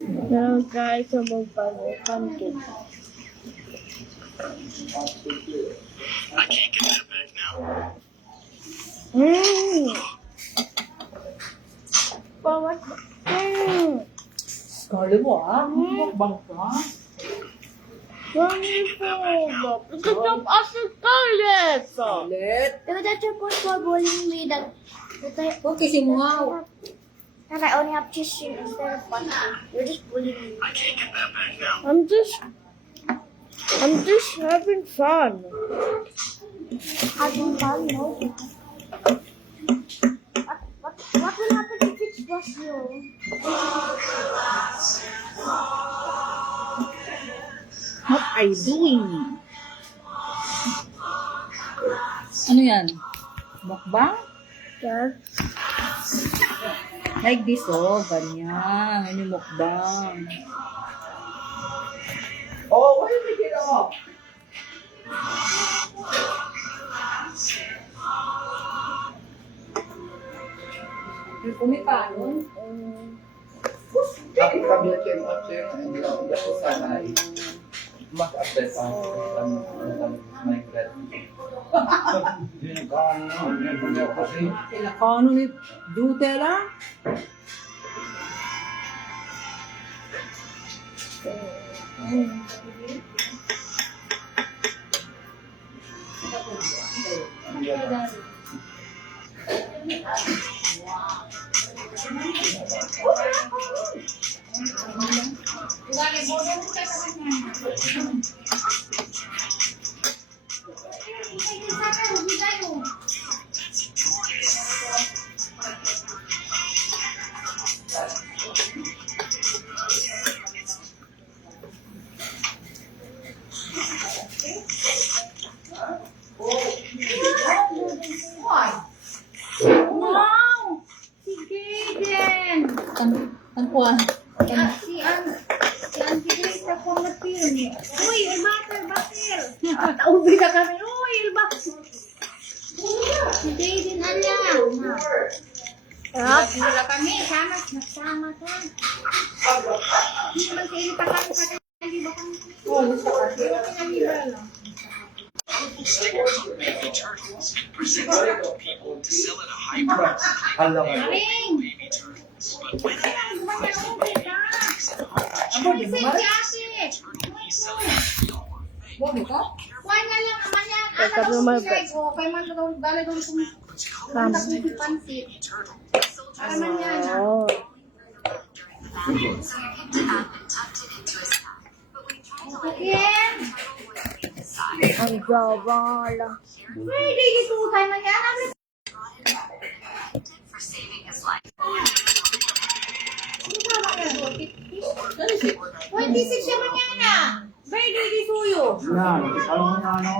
Now try some of pumpkin. I can't get that back now. What? Kali mo mukbang ka. Wonderful. Look at us scarlet. Ulit. Pero that your coach for bullying me that Huwag kasi mo nga. that I only have tissue instead of pumpkin. You're just bullying me. I can't get that back now. I'm just having fun. Having fun, no? What will happen if it's just you? What are you doing? Ano yan? Mukbang? Yes. Like this, ganyan. Ano yung mukbang? Oh, why did we get off? Kumita nun? Ako kami na kayo at hindi ako sana ay mas-update ang my bread. Ilakano ni Dutela? Wow! Si Gaden! Tanpuan. Si Auntie Grace na pumatil. Uy, butter! Taubi na kami. Uy, si Gaden, alam. Wala kami. Sama ka. Hindi man kayo kami sa kanila kami. Stickers on baby turtles and presented to people to sell at a high price. Alam mo. Aling! Baby turtles. But when I Aling, gumagalong ka. Ano, di Si ba? Jackie! turtle he's selling at Walmart, they Bakit ka? Why nga lang naman yan? Teka, Ano lumay si Greg? O, kay man daw dala daw kung kumanta kong si Pansit. baby turtle. Para man yan. Oh. Yan! Ang java lang. Uy, di ito tayo man yan. Ano? Uy, 26 naman yan na. Very di suyo. Yan, alam mo na ano.